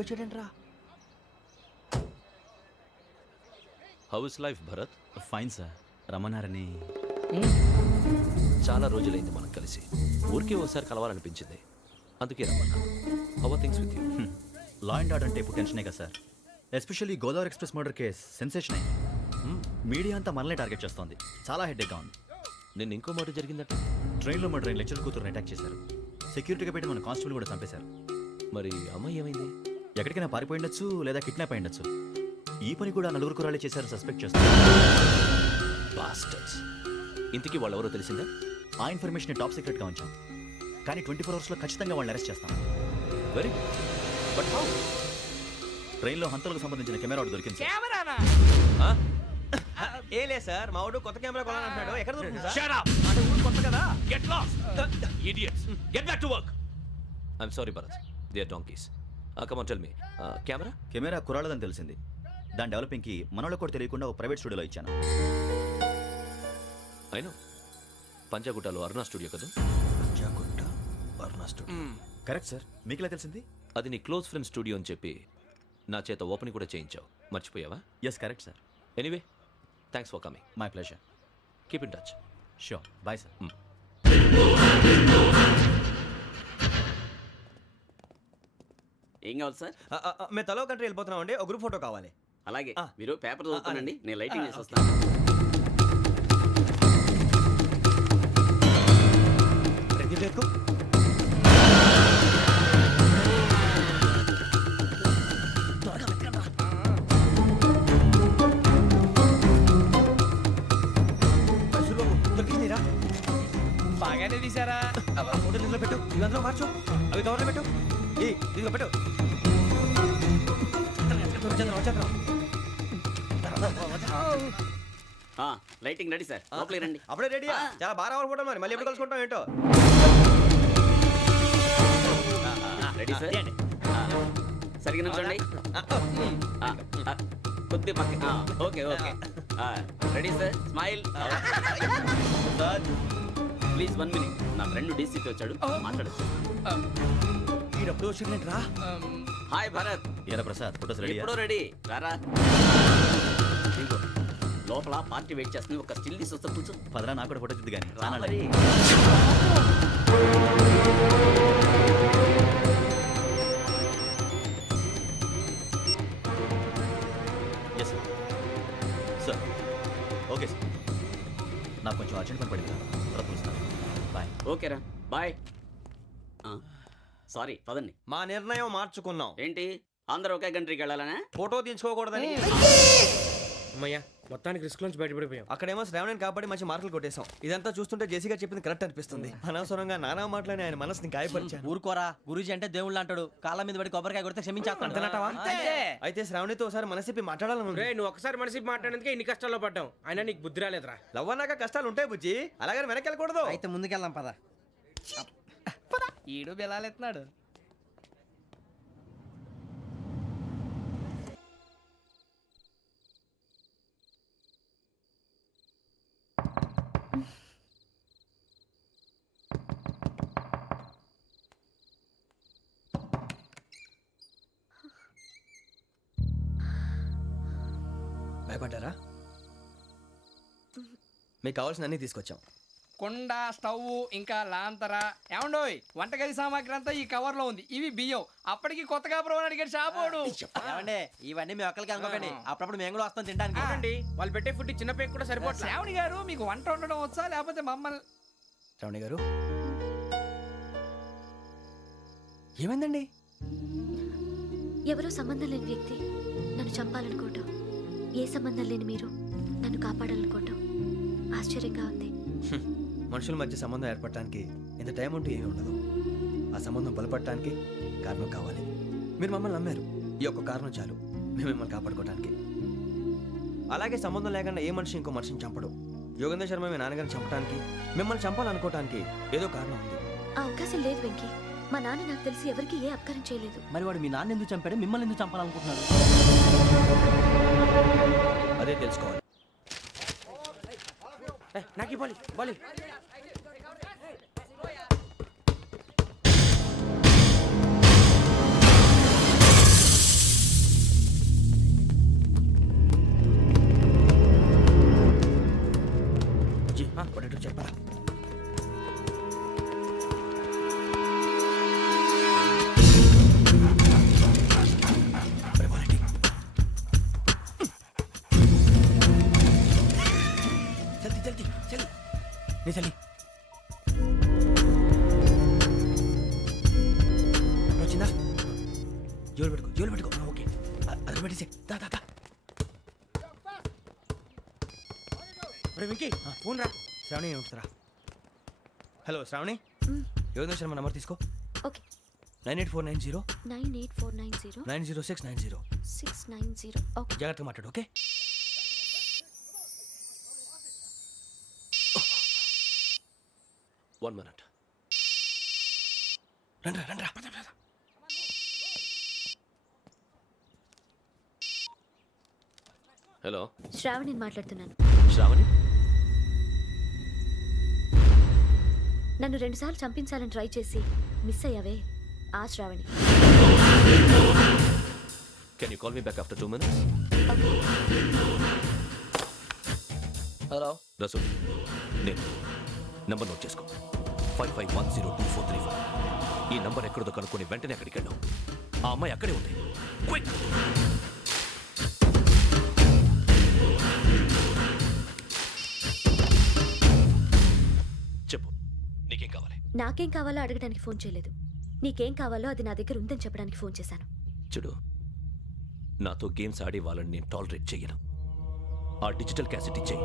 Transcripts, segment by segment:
వీడొచ్చాడంట్రా. How is life Bharat? Fine sir. రమ్మన్నారని. చాలా రోజులైంది మనం కలిసి. ఊరికే ఒకసారి కలవాలనిపించింది, అందుకే రమ్మన్నా. How are things with you? Law and order అంటే ఇప్పుడు టెన్షనే కదా సార్. Especially Godavari express murder case sensation అయింది. మీడియా అంతా మనల్ని టార్గెట్ చేస్తోంది. చాలా హెడ్ఏక్గా ఉంది. నిన్న ఇంకో మాట జరిగిందట. ట్రైన్లో మా ట్రైన్ లెక్చర్ కూతురుని అటాక్ చేశారు. సెక్యూరిటీగా పెట్టి మన కానిస్టేబుల్ కూడా చంపేశారు. మరి అమ్మాయి ఏమైంది? ఎక్కడికైనా పారిపోయిండొచ్చు లేదా కిడ్నాప్ అయ్యుండొచ్చు. ఈ పని కూడా నలుగురు కురాలే చేశారు సస్పెక్ట్ చేస్తారు. బాస్టర్స్. ఇంతకీ వాళ్ళు ఎవరో తెలిసిందా? ఆ ఇన్ఫర్మేషన్ టాప్ సీక్రెట్గా ఉంచాం, కానీ 24 అవర్స్లో ఖచ్చితంగా వాళ్ళని అరెస్ట్ చేస్తాం. Very but how? ట్రైన్లో హంతలకు సంబంధించిన కెమెరా ఒకటి దొరికింది. కెమెరానా? ఏ లే సార్, మా వాడు కొత్త కెమెరా కొనాలంటున్నాడు. ఎక్కడ దొరుకుతుంది సార్? Shut up! అంటే ఊరు కొత్త కదా. Get lost! Idiots! Get back to work! I'm sorry, Bharat. They are donkeys. Come on, tell me. Camera? Camera కురాలదని తెలిసింది. దాని డెవలపింగ్కి మనోళ్ళకు కూడా తెలియకుండా ఒక ప్రైవేట్ స్టూడియోలో ఇచ్చాను. I know. పంజాగుట్టలో అరుణా స్టూడియో కదా? Panjagutta Aruna studio. Correct sir. మీకు ఎలా తెలిసింది? అది నీ క్లోజ్ ఫ్రెండ్ స్టూడియో అని చెప్పి నా చేత ఓపెన్ కూడా చేయించావు. మర్చిపోయావా? Yes correct sir. Anyway, thanks for coming. My pleasure. Keep in touch. Sure. Bye sir. ఏం కావాలి సార్? మేము తలో కంట్రీ వెళ్ళిపోతున్నాం అండి. ఒక గ్రూప్ ఫోటో కావాలి. అలాగే మీరు పేపర్ చదువుతానండి, నేను లైటింగ్ చేసి వస్తాను. బాగానే తీసారా? ఫోటో ఇందులో పెట్టు, ఇవి అందులో మార్చు, అవి కవర్లో పెట్టు, ఇదిగో పెట్టు. లైటింగ్ రెడీ సార్, లోపలికి రండి. అప్పుడే రెడీయా? చాలా బాగా రావాలి ఫోటో. మరి మళ్ళీ ఎప్పుడు కలుసుకుంటాం ఏంటో. Ready sir. సరిగ్గా నుంచోండి. కొద్ది పక్క. Okay okay. Ready sir. Smile. Please 1 minute. నా ఫ్రెండ్ డీసీపీ వచ్చాడు, మాట్లాడచ్చు. ఈడప్పుడు వచ్చిందంటరా. హాయ్ భరత్. ఏరా ప్రసాద్, ఫోటోస్ రెడీ? ఎప్పుడో రెడీ. రారా. లోపల పార్టీ వెయిట్ చేస్తుంది, ఒక స్టిల్ తీసి వస్తా, కూర్చో. పదరా, నాకు కూడా ఫోటో తిద్దు కానీ. మరి ఎస్ సార్. Okay sir. నాకు కొంచెం అర్జెంట్ పని పడింది, తర్వాత పిలుస్తాను. బాయ్. ఓకేరా, బాయ్. సారీ, పదండి. మా నిర్ణయం మార్చుకున్నాం. ఏంటి, అందరూ ఒకే కంట్రీకి వెళ్ళాలనే? ఫోటో తీసుకోకూడదని. అమ్మయ్యా, మొత్తానికి రిస్క్ నుంచి బయటపడిపోయాం. అక్కడేమో శ్రావణిని కాబట్టి మంచి మార్కులు కొట్టేశాం. ఇదంతా చూస్తుంటే జేసీగా చెప్పింది కరెక్ట్ అనిపిస్తుంది. అనవసరంగా నానా మాటలని ఆయన మనసుని గాయపరిచాను. ఊరుకోరా, గురూజీ అంటే దేవుళ్ళు అంటాడు. కాళ్ళ మీద పడి కొబ్బరికాయ కొడితే క్షమించేస్తాడు. అయితే శ్రావణితో ఒకసారి మనసిప్పి మాట్లాడాలను. రే, నువ్వు ఒకసారి మనిషి మాట్లాడేందుకే ఇన్ని కష్టాల్లో పడ్డాం. అయినా నీకు బుద్ధి రాలేదురా. లవ్ అన్నాక కష్టాలు ఉంటాయి బుజ్జి, అలాగని వెనక్కి వెళ్ళకూడదు. అయితే ముందుకెళ్దాం పద. ఈడు బెలాలెత్తున్నాడు. భయపడ్డారా? మీకు కావాల్సిన అన్ని తీసుకొచ్చాం. కుండ, స్టవ్, ఇంకా లాంతర. ఏమండోయ్, వంటగది సామాగ్రి అంతా ఈ కవర్ లో ఉంది. ఇవి బియ్యం. అప్పటికి కొత్తగా బ్రో అడిగాడు షాపోడు. ఏమండి, ఇవన్నీ మేము ఒక్కరికి అనుకోకండి. అప్పుడప్పుడు మేము కూడా వస్తాం తినడానికి. చూడండి, వాళ్ళు పెట్టే ఫుడ్ చిన్న పేక్ కూడా సరిపోతుంది. శ్రావణి గారు, మీకు వంట వండడం వచ్చా లేకపోతే మమ్మల్ని? శ్రావణి గారు, ఏమైందండి? ఎవరో సంబంధం లేని వ్యక్తి నన్ను చంపాలనుకోవటం, ఏ సంబంధం లేని మీరు నన్ను కాపాడాలనుకోవటం ఆశ్చర్యంగా ఉంది. మనుషుల మధ్య సంబంధం ఏర్పడటానికి ఇంత టైం ఉంటూ ఏమీ ఉండదు. ఆ సంబంధం బలపడటానికి కారణం కావాలి. మీరు మమ్మల్ని నమ్మారు, ఈ ఒక్క కారణం చాలు మేము మిమ్మల్ని కాపాడుకోవటానికి. అలాగే సంబంధం లేకుండా ఏ మనిషి ఇంకో మనిషిని చంపడు. యోగేంద్ర శర్మ మీ నాన్నగారిని చంపడానికి, మిమ్మల్ని చంపాలనుకోవటానికి ఏదో కారణం ఉంది. ఆ అవకాశం లేదు వెంకీ. మా నాన్న నాకు తెలిసి ఎవరికి ఏ అపకారం చేయలేదు. మరి వాడు మీ నాన్న ఎందుకు చంపాడు, మిమ్మల్ని ఎందుకు చంపాలనుకుంటున్నాడు? అదే తెలుసుకోవాలి. నాకు బాలి బాలి. నీ చలి వచ్చిందా? జోలు పెట్టుకో ఓకే అది పెట్టేసి దా దా దా. వెంకీ ఫోన్ రా. శ్రావణి ఏముంటుందిరా? హలో శ్రావణి, యోగేంద్ర శర్మ నంబర్ తీసుకో. ఓకే 98490 98490 90690. 690. ఓకే జాగ్రత్తగా మాట్లాడు ఓకే. One minute. రండ్రా హలో శ్రావణిని మాట్లాడుతున్నాను. శ్రావణి, నన్ను 2 సార్లు చంపించాలని ట్రై చేసి మిస్ అయ్యావే, ఆ Shravani. Can you call me back after 2 minutes? Hello Rasool, నేను నంబర్ నోట్ చేసుకో. 55102435. ఈ నంబర్ ఎక్కడదో కనుక్కొని వెంటనే అక్కడికి వెళ్ళాం. ఆ అమ్మాయి అక్కడే ఉంది. క్విక్! చెప్పు, నీకేం కావాలి? నాకేం కావాలో అడగడానికి ఫోన్ చేయలేదు. నీకేం కావాలో అది నా దగ్గర ఉందని చెప్పడానికి ఫోన్ చేశాను. చూడు, నాతో గేమ్స్ ఆడే వాళ్ళని నేను టాలరేట్ చెయ్యను. ఆ డిజిటల్ క్యాసెట్ ఇచ్చేయి.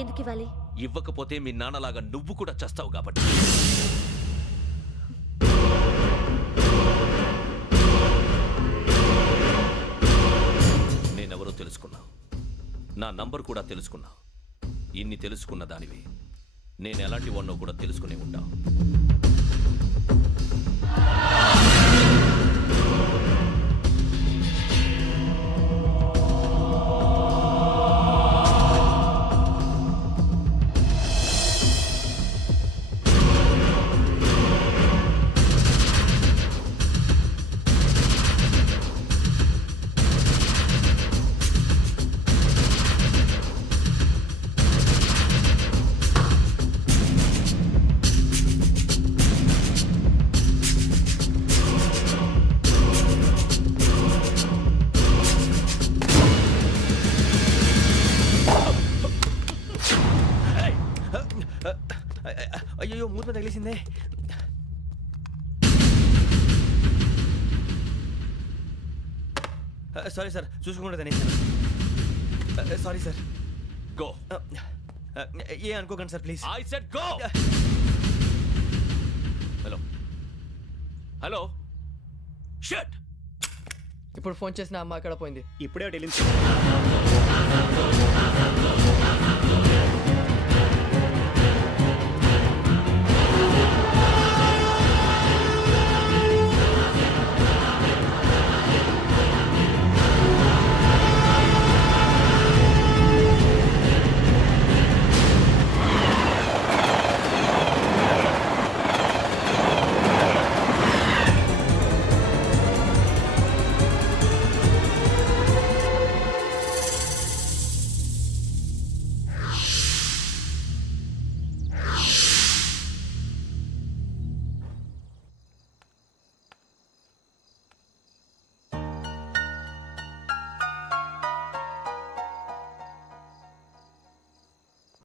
ఎందుకు ఇవ్వాలి? ఇవ్వకపోతే మీ నాన్నలాగా నువ్వు కూడా చస్తావు కాబట్టి. నేనెవరో తెలుసుకున్నావు, నా నంబర్ కూడా తెలుసుకున్నావు. ఇన్ని తెలుసుకున్న దానివి నేను ఎలాంటి వాడినో కూడా తెలుసుకునే ఉంటావు. అయ్యో మూత తగిలేసిందే. సారీ సార్, చూసుకుంటా తినేసాను. Sorry sir. గో. ఏ అనుకోకండి sir please. I said go. Hello shut. ఇప్పుడు ఫోన్ చేసిన అమ్మ అక్కడ పోయింది. ఇప్పుడే వెళ్ళింది.